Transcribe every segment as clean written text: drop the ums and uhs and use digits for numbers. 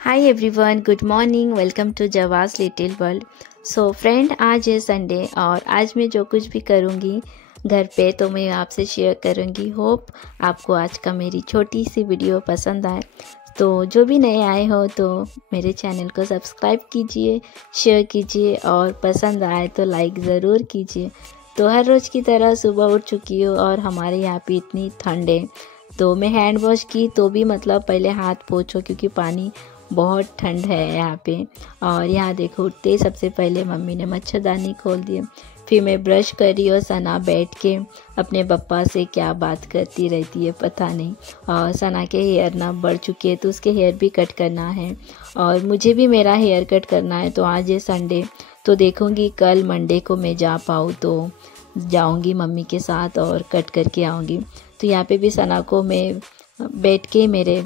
Hi everyone, good morning. Welcome to Jawa's little world. So friend, आज है Sunday और आज मैं जो कुछ भी करूँगी घर पे तो मैं आपसे शेयर करूँगी। होप आपको आज का मेरी छोटी सी वीडियो पसंद आए। तो जो भी नए आए हो तो मेरे चैनल को सब्सक्राइब कीजिए, शेयर कीजिए और पसंद आए तो लाइक ज़रूर कीजिए। तो हर रोज़ की तरह सुबह उठ चुकी हूँ और हमारे यहाँ पे इतनी ठंड है तो मैं हैंड वॉश की तो भी मतलब पहले हाथ पोंछो क्योंकि पानी बहुत ठंड है यहाँ पे। और यहाँ देखो, उठते सबसे पहले मम्मी ने मच्छरदानी खोल दिए। फिर मैं ब्रश कर रही और सना बैठ के अपने पप्पा से क्या बात करती रहती है पता नहीं। और सना के हेयर ना बढ़ चुके हैं तो उसके हेयर भी कट करना है और मुझे भी मेरा हेयर कट करना है। तो आज है संडे तो देखूँगी कल मंडे को मैं जा पाऊँ तो जाऊँगी मम्मी के साथ और कट करके आऊँगी। तो यहाँ पे भी सना को मैं बैठ के मेरे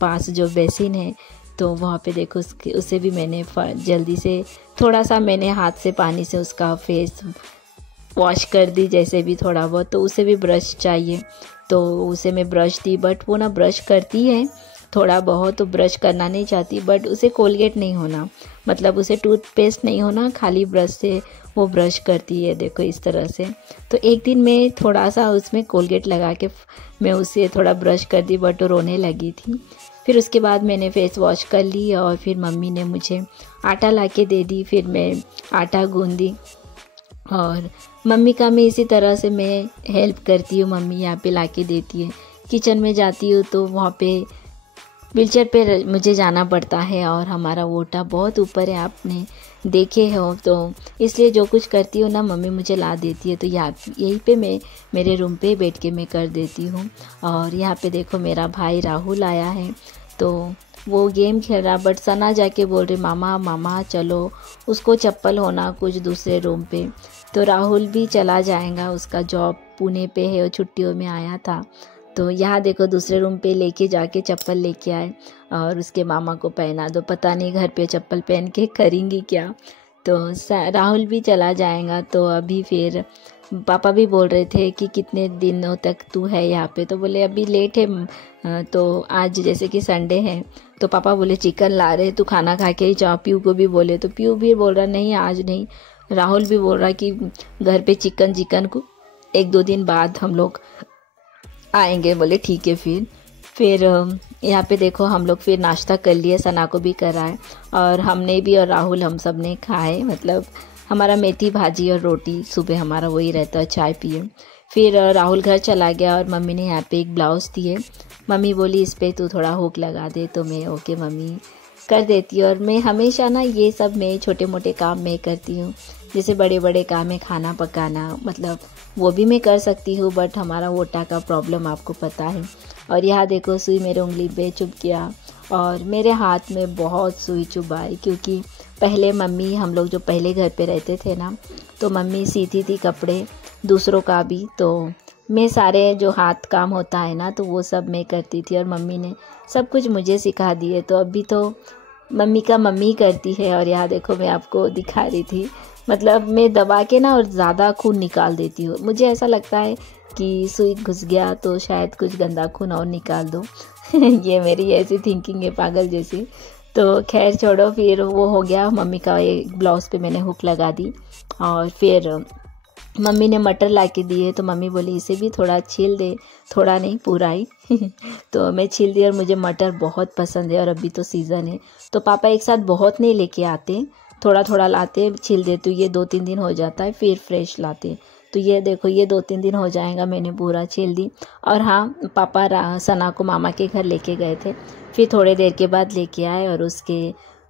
पास जो बेसिन है तो वहाँ पे देखो उसे भी मैंने जल्दी से थोड़ा सा मैंने हाथ से पानी से उसका फेस वॉश कर दी, जैसे भी थोड़ा बहुत। तो उसे भी ब्रश चाहिए तो उसे मैं ब्रश दी, बट वो ना ब्रश करती है थोड़ा बहुत, तो ब्रश करना नहीं चाहती। बट उसे कोलगेट नहीं होना, मतलब उसे टूथपेस्ट नहीं होना, खाली ब्रश से वो ब्रश करती है। देखो इस तरह से। तो एक दिन मैं थोड़ा सा उसमें कोलगेट लगा के मैं उसे थोड़ा ब्रश कर दी बट वो रोने लगी थी। फिर उसके बाद मैंने फेस वॉश कर ली और फिर मम्मी ने मुझे आटा ला के दे दी। फिर मैं आटा गूंदी और मम्मी का मैं इसी तरह से मैं हेल्प करती हूँ। मम्मी यहाँ पे ला के देती है। किचन में जाती हूँ तो वहाँ पे व्हीलचेयर पे मुझे जाना पड़ता है और हमारा वोटा बहुत ऊपर है, आपने देखे हो। तो इसलिए जो कुछ करती हूँ ना मम्मी मुझे ला देती है। तो यहीं पे मैं मेरे रूम पे बैठ के मैं कर देती हूँ। और यहाँ पे देखो मेरा भाई राहुल आया है तो वो गेम खेल रहा, बट सना जाके बोल रही मामा मामा चलो, उसको चप्पल होना कुछ दूसरे रूम पे। तो राहुल भी चला जाएगा, उसका जॉब पुणे पे है, वो छुट्टियों में आया था। तो यहाँ देखो दूसरे रूम पे लेके जाके चप्पल लेके आए और उसके मामा को पहना दो। पता नहीं घर पे चप्पल पहन के करेंगी क्या। तो राहुल भी चला जाएगा। तो अभी फिर पापा भी बोल रहे थे कि कितने दिनों तक तू है यहाँ पे, तो बोले अभी लेट है तो आज जैसे कि संडे है तो पापा बोले चिकन ला रहे, तू खाना खा के ही जा। पीयू को भी बोले तो पीयू भी बोल रहा नहीं आज नहीं। राहुल भी बोल रहा कि घर पे चिकन को 1-2 दिन बाद हम लोग आएंगे। बोले ठीक है। फिर यहाँ पे देखो हम लोग फिर नाश्ता कर लिए, सना को भी कराए और हमने भी और राहुल हम सब ने खाए। मतलब हमारा मेथी भाजी और रोटी सुबह हमारा वही रहता है, चाय पिए। फिर राहुल घर चला गया और मम्मी ने यहाँ पे एक ब्लाउज़ दिए। मम्मी बोली इस पर तू थोड़ा हुक लगा दे, तो मैं ओके मम्मी कर देती हूँ। और मैं हमेशा ना ये सब मैं छोटे मोटे काम मैं करती हूँ। जैसे बड़े बड़े काम है खाना पकाना, मतलब वो भी मैं कर सकती हूँ, बट हमारा वोटा का प्रॉब्लम आपको पता है। और यहाँ देखो सुई मेरे उंगली पे चुभ गया और मेरे हाथ में बहुत सुई चुभाई, क्योंकि पहले मम्मी हम लोग जो पहले घर पे रहते थे ना तो मम्मी सीती थी कपड़े दूसरों का भी। तो मैं सारे जो हाथ काम होता है ना तो वो सब मैं करती थी और मम्मी ने सब कुछ मुझे सिखा दिए। तो अभी तो मम्मी का मम्मी करती है। और यहाँ देखो मैं आपको दिखा रही थी, मतलब मैं दबा के ना और ज़्यादा खून निकाल देती हूँ। मुझे ऐसा लगता है कि सुई घुस गया तो शायद कुछ गंदा खून और निकाल दो। ये मेरी ऐसी थिंकिंग है पागल जैसी। तो खैर छोड़ो, फिर वो हो गया। मम्मी का एक ब्लाउज़ पे मैंने हुक लगा दी और फिर मम्मी ने मटर ला के दिए तो मम्मी बोली इसे भी थोड़ा छील दे, थोड़ा नहीं पूरा ही। तो मैं छील दी और मुझे मटर बहुत पसंद है और अभी तो सीज़न है तो पापा एक साथ बहुत नहीं लेके आते, थोड़ा थोड़ा लाते, छील दे तो ये 2-3 दिन हो जाता है, फिर फ्रेश लाते। तो ये देखो ये 2-3 दिन हो जाएगा, मैंने पूरा छील दी। और हाँ, पापा सना को मामा के घर लेके गए थे, फिर थोड़े देर के बाद लेके आए और उसके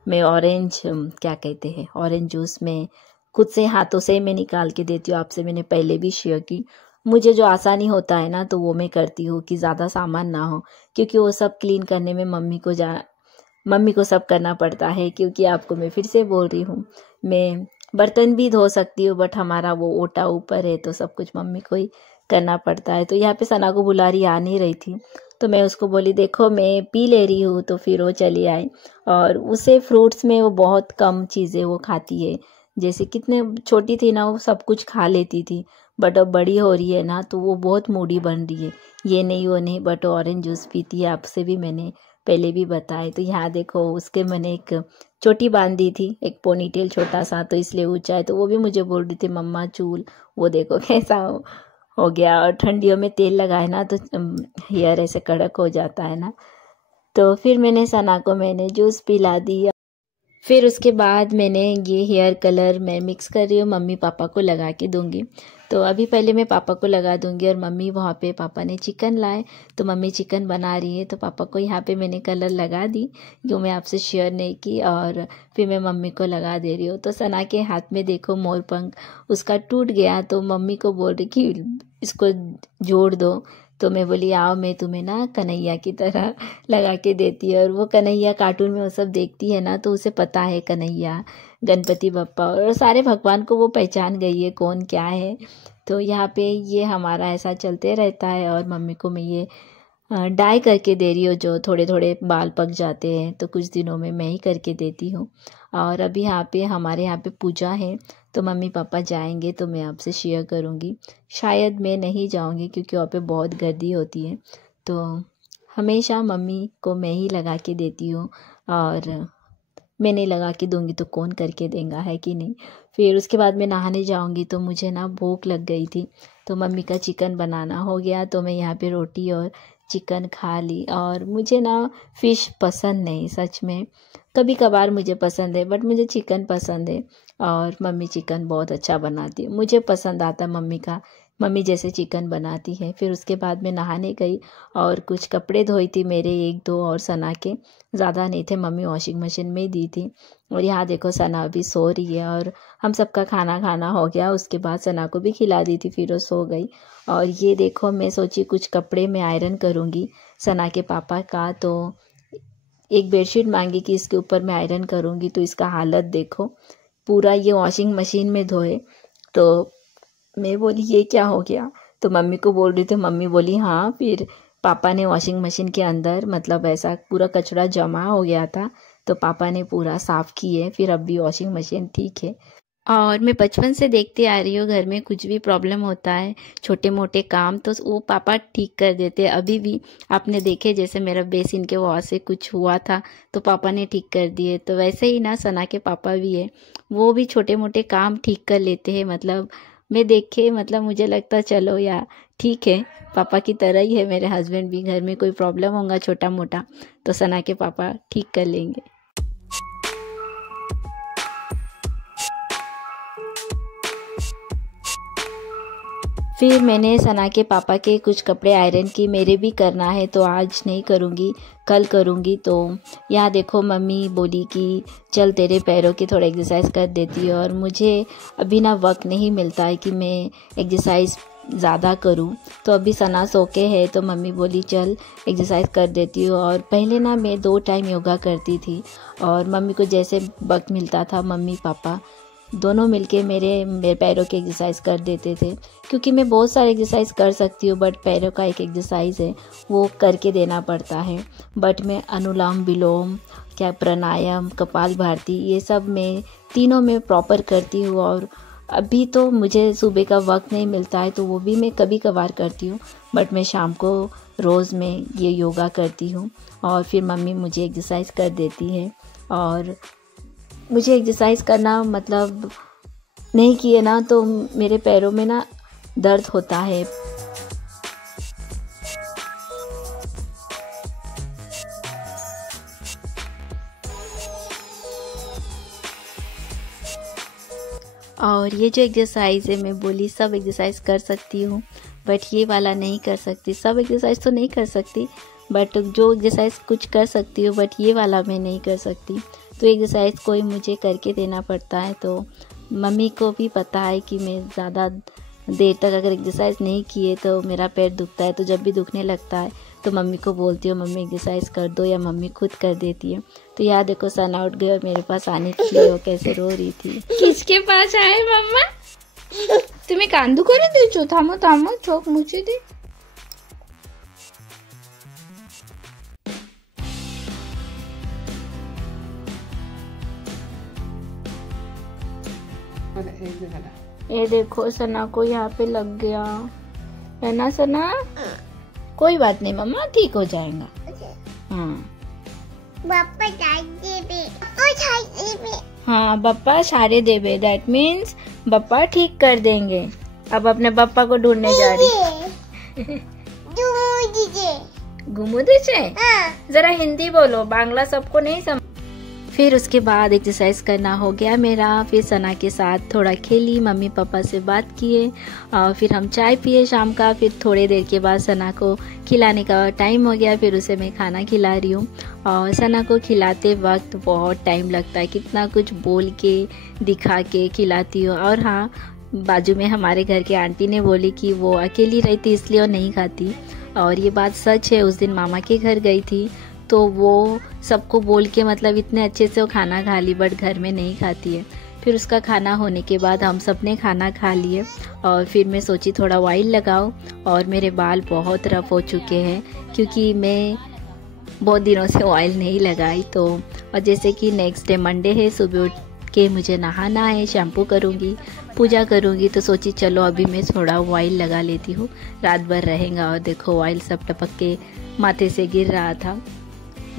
मैं ऑरेंज क्या कहते हैं ऑरेंज जूस में खुद से हाथों से मैं निकाल के देती हूँ। आपसे मैंने पहले भी शेयर की। मुझे जो आसानी होता है ना तो वो मैं करती हूँ कि ज़्यादा सामान ना हो, क्योंकि वो सब क्लीन करने में मम्मी को सब करना पड़ता है। क्योंकि आपको मैं फिर से बोल रही हूँ, मैं बर्तन भी धो सकती हूँ बट हमारा वो ओटा ऊपर है तो सब कुछ मम्मी को ही करना पड़ता है। तो यहाँ पे सना को बुला रही आ नहीं रही थी तो मैं उसको बोली देखो मैं पी ले रही हूँ, तो फिर वो चली आई। और उसे फ्रूट्स में वो बहुत कम चीज़ें वो खाती है। जैसे कितने छोटी थी ना वो सब कुछ खा लेती थी, बट अब बड़ी हो रही है ना तो वो बहुत मूडी बन रही है, ये नहीं वो नहीं, बट ऑरेंज जूस पीती है। आपसे भी मैंने पहले भी बताए। तो यहाँ देखो उसके मैंने एक चोटी बांधी थी, एक पोनीटेल छोटा सा, तो इसलिए ऊंचा है। तो वो भी मुझे बोल रही थी मम्मा चूल वो देखो कैसा हो गया। और ठंडियों में तेल लगाए ना तो हेयर ऐसे कड़क हो जाता है ना। तो फिर मैंने सना को मैंने जूस पिला दिया। फिर उसके बाद मैंने ये हेयर कलर मैं मिक्स कर रही हूँ, मम्मी पापा को लगा के दूंगी। तो अभी पहले मैं पापा को लगा दूंगी और मम्मी वहाँ पे पापा ने चिकन लाए तो मम्मी चिकन बना रही है, तो पापा को यहाँ पे मैंने कलर लगा दी जो मैं आपसे शेयर नहीं की, और फिर मैं मम्मी को लगा दे रही हूँ। तो सना के हाथ में देखो मोर पंख उसका टूट गया, तो मम्मी को बोल रही कि इसको जोड़ दो। तो मैं बोली आओ मैं तुम्हें ना कन्हैया की तरह लगा के देती है। और वो कन्हैया कार्टून में वो सब देखती है ना, तो उसे पता है कन्हैया गणपति बप्पा और सारे भगवान को वो पहचान गई है कौन क्या है। तो यहाँ पे ये हमारा ऐसा चलते रहता है। और मम्मी को मैं ये डाई करके दे रही हूँ, जो थोड़े थोड़े बाल पक जाते हैं तो कुछ दिनों में मैं ही करके देती हूँ। और अभी यहाँ पे हमारे यहाँ पे पूजा है, तो मम्मी पापा जाएंगे तो मैं आपसे शेयर करूँगी। शायद मैं नहीं जाऊँगी क्योंकि वहाँ पे बहुत गर्दी होती है। तो हमेशा मम्मी को मैं ही लगा के देती हूँ, और मैं नहीं लगा के दूँगी तो कौन करके देगा, है कि नहीं। फिर उसके बाद मैं नहाने जाऊँगी तो मुझे ना भूख लग गई थी, तो मम्मी का चिकन बनाना हो गया तो मैं यहाँ पे रोटी और चिकन खा ली। और मुझे ना फ़िश पसंद नहीं, सच में कभी कभार मुझे पसंद है, बट मुझे चिकन पसंद है। और मम्मी चिकन बहुत अच्छा बनाती है, मुझे पसंद आता मम्मी का, मम्मी जैसे चिकन बनाती है। फिर उसके बाद मैं नहाने गई और कुछ कपड़े धोई थी मेरे, एक दो और सना के, ज़्यादा नहीं थे, मम्मी वॉशिंग मशीन में दी थी। और यहाँ देखो सना अभी सो रही है और हम सबका खाना खाना हो गया, उसके बाद सना को भी खिला दी थी, फिर वो सो गई। और ये देखो मैं सोची कुछ कपड़े मैं आयरन करूँगी सना के पापा का, तो एक बेडशीट मांगी कि इसके ऊपर मैं आयरन करूँगी। तो इसका हालत देखो, पूरा ये वॉशिंग मशीन में धोए। तो मैं बोली ये क्या हो गया, तो मम्मी को बोल रही थी, मम्मी बोली हाँ, फिर पापा ने वॉशिंग मशीन के अंदर मतलब ऐसा पूरा कचरा जमा हो गया था, तो पापा ने पूरा साफ़ किए, फिर अब भी वॉशिंग मशीन ठीक है। और मैं बचपन से देखती आ रही हूँ घर में कुछ भी प्रॉब्लम होता है छोटे मोटे काम तो वो पापा ठीक कर देते हैं। अभी भी आपने देखे जैसे मेरा बेसिन के वहाँ से कुछ हुआ था तो पापा ने ठीक कर दिए। तो वैसे ही ना सना के पापा भी है, वो भी छोटे मोटे काम ठीक कर लेते हैं। मतलब मैं देखे मतलब मुझे लगता चलो यार ठीक है, पापा की तरह ही है मेरे हस्बैंड भी, घर में कोई प्रॉब्लम होगा छोटा मोटा तो सना के पापा ठीक कर लेंगे। फिर मैंने सना के पापा के कुछ कपड़े आयरन की, मेरे भी करना है तो आज नहीं करूँगी कल करूँगी। तो यहाँ देखो मम्मी बोली कि चल तेरे पैरों की थोड़ा एक्सरसाइज कर देती है, और मुझे अभी ना वक्त नहीं मिलता है कि मैं एक्सरसाइज ज़्यादा करूँ। तो अभी सना सो के है तो मम्मी बोली चल एक्सरसाइज कर देती हूँ। और पहले ना मैं 2 टाइम योगा करती थी, और मम्मी को जैसे वक्त मिलता था मम्मी पापा दोनों मिलके मेरे पैरों की एक्सरसाइज कर देते थे, क्योंकि मैं बहुत सारे एक्सरसाइज कर सकती हूँ बट पैरों का एक एक्सरसाइज है वो करके देना पड़ता है। बट मैं अनुलोम विलोम क्या प्राणायाम कपाल भारती ये सब मैं तीनों में प्रॉपर करती हूँ। और अभी तो मुझे सुबह का वक्त नहीं मिलता है तो वो भी मैं कभी कभार करती हूँ, बट मैं शाम को रोज़ मैं ये योगा करती हूँ। और फिर मम्मी मुझे एक्सरसाइज कर देती है, और मुझे एक्सरसाइज करना मतलब नहीं किए ना तो मेरे पैरों में ना दर्द होता है। और ये जो एक्सरसाइज है मैं बोली सब एक्सरसाइज कर सकती हूँ बट ये वाला नहीं कर सकती। सब एक्सरसाइज तो नहीं कर सकती बट जो एक्सरसाइज कुछ कर सकती हूँ बट ये वाला मैं नहीं कर सकती। तो एक्सरसाइज कोई मुझे करके देना पड़ता है। तो मम्मी को भी पता है कि मैं ज़्यादा देर तक अगर एक्सरसाइज नहीं किए तो मेरा पैर दुखता है। तो जब भी दुखने लगता है तो मम्मी को बोलती हूँ मम्मी एक्सरसाइज कर दो, या मम्मी खुद कर देती है। तो यार देखो सना उठ गई और मेरे पास आने के लिए वो कैसे रो रही थी। किसके पास आए मम्मा? तुम्हें कांदू करे देছো? থামো থামো চোখ মুছে দে। ये देखो सना को यहाँ पे लग गया है ना सना? कोई बात नहीं मम्मा ठीक हो जाएगा। हाँ बप्पा देबे। हाँ, बप्पा सारे देबे, दैट मीन्स बप्पा ठीक कर देंगे। अब अपने बप्पा को ढूंढने जा रही। घुमू दीजिए। जरा हिंदी बोलो, बांग्ला सबको नहीं समझ। फिर उसके बाद एक्सरसाइज करना हो गया मेरा। फिर सना के साथ थोड़ा खेली, मम्मी पापा से बात किए और फिर हम चाय पिए शाम का। फिर थोड़ी देर के बाद सना को खिलाने का टाइम हो गया। फिर उसे मैं खाना खिला रही हूँ और सना को खिलाते वक्त बहुत टाइम लगता है, कितना कुछ बोल के दिखा के खिलाती हूँ। और हाँ, बाजू में हमारे घर के आंटी ने बोली कि वो अकेली रहती इसलिए वो नहीं खाती, और ये बात सच है। उस दिन मामा के घर गई थी तो वो सबको बोल के मतलब इतने अच्छे से वो खाना खा ली, बट घर में नहीं खाती है। फिर उसका खाना होने के बाद हम सब ने खाना खा लिए और फिर मैं सोची थोड़ा ऑयल लगाओ। और मेरे बाल बहुत रफ हो चुके हैं क्योंकि मैं बहुत दिनों से ऑयल नहीं लगाई। तो और जैसे कि नेक्स्ट डे मंडे है, सुबह उठ के मुझे नहाना है, शैम्पू करूँगी, पूजा करूँगी। तो सोची चलो अभी मैं थोड़ा ऑयल लगा लेती हूँ, रात भर रहेगा। और देखो ऑयल सब टपक के माथे से गिर रहा था।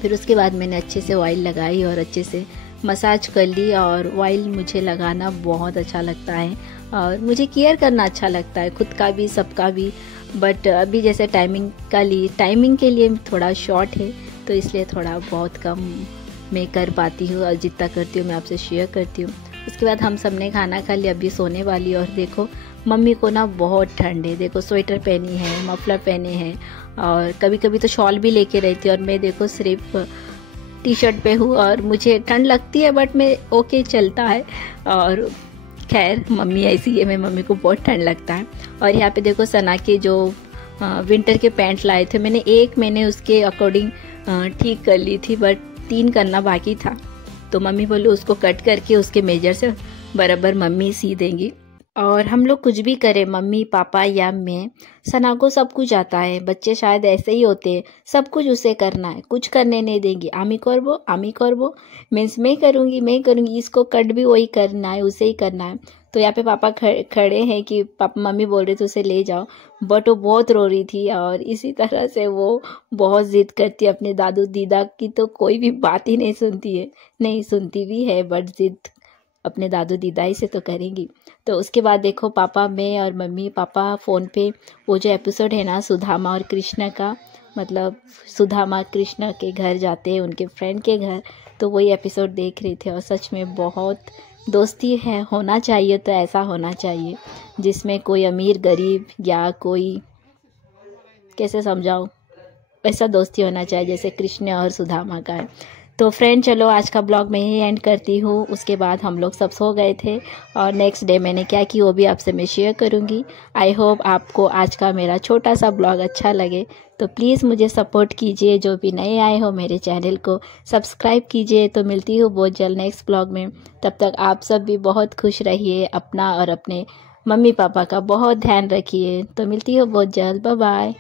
फिर उसके बाद मैंने अच्छे से ऑयल लगाई और अच्छे से मसाज कर ली। और ऑयल मुझे लगाना बहुत अच्छा लगता है और मुझे केयर करना अच्छा लगता है, खुद का भी सबका भी। बट अभी जैसे टाइमिंग के लिए थोड़ा शॉर्ट है, तो इसलिए थोड़ा बहुत कम मैं कर पाती हूँ और जितना करती हूँ मैं आपसे शेयर करती हूँ। उसके बाद हम सब ने खाना खा लिया, अभी सोने वाली। और देखो मम्मी को ना बहुत ठंड है, देखो स्वेटर पहनी है, मफलर पहने हैं और कभी कभी तो शॉल भी लेके रहती है। और मैं देखो सिर्फ टी शर्ट पे हूँ और मुझे ठंड लगती है, बट मैं ओके चलता है। और खैर मम्मी ऐसी है, मैं मम्मी को बहुत ठंड लगता है। और यहाँ पे देखो सना के जो विंटर के पैंट लाए थे, मैंने उसके अकॉर्डिंग ठीक कर ली थी, बट 3 करना बाकी था। तो मम्मी बोली उसको कट करके उसके मेजर से बराबर मम्मी सी देंगी। और हम लोग कुछ भी करें, मम्मी पापा या मैं, सना को सब कुछ आता है। बच्चे शायद ऐसे ही होते हैं, सब कुछ उसे करना है, कुछ करने नहीं देंगी। आमी करबो मीन्स मैं करूँगी, इसको कट भी वही करना है, उसे ही करना है। तो यहाँ पे पापा खड़े हैं कि पापा मम्मी बोल रहे थे उसे ले जाओ, बट वो बहुत रो रही थी। और इसी तरह से वो बहुत जिद करती है अपने दादू दीदा की, तो कोई भी बात ही नहीं सुनती है, नहीं सुनती भी है, बट जिद अपने दादू दीदाई से तो करेंगी। तो उसके बाद देखो पापा, मैं और मम्मी पापा फ़ोन पे वो जो एपिसोड है ना सुदामा और कृष्ण का, मतलब सुदामा कृष्ण के घर जाते हैं, उनके फ्रेंड के घर, तो वही एपिसोड देख रहे थे। और सच में बहुत दोस्ती है, होना चाहिए तो ऐसा होना चाहिए जिसमें कोई अमीर गरीब या कोई, कैसे समझाओ, ऐसा दोस्ती होना चाहिए जैसे कृष्ण और सुदामा का है। तो फ्रेंड चलो आज का ब्लॉग मैं ही एंड करती हूँ। उसके बाद हम लोग सब सो गए थे और नेक्स्ट डे मैंने क्या की वो भी आपसे मैं शेयर करूँगी। आई होप आपको आज का मेरा छोटा सा ब्लॉग अच्छा लगे, तो प्लीज़ मुझे सपोर्ट कीजिए। जो भी नए आए हो मेरे चैनल को सब्सक्राइब कीजिए। तो मिलती हूँ बहुत जल्द नेक्स्ट ब्लॉग में, तब तक आप सब भी बहुत खुश रहिए, अपना और अपने मम्मी पापा का बहुत ध्यान रखिए। तो मिलती हूँ बहुत जल्द, बाय बाय।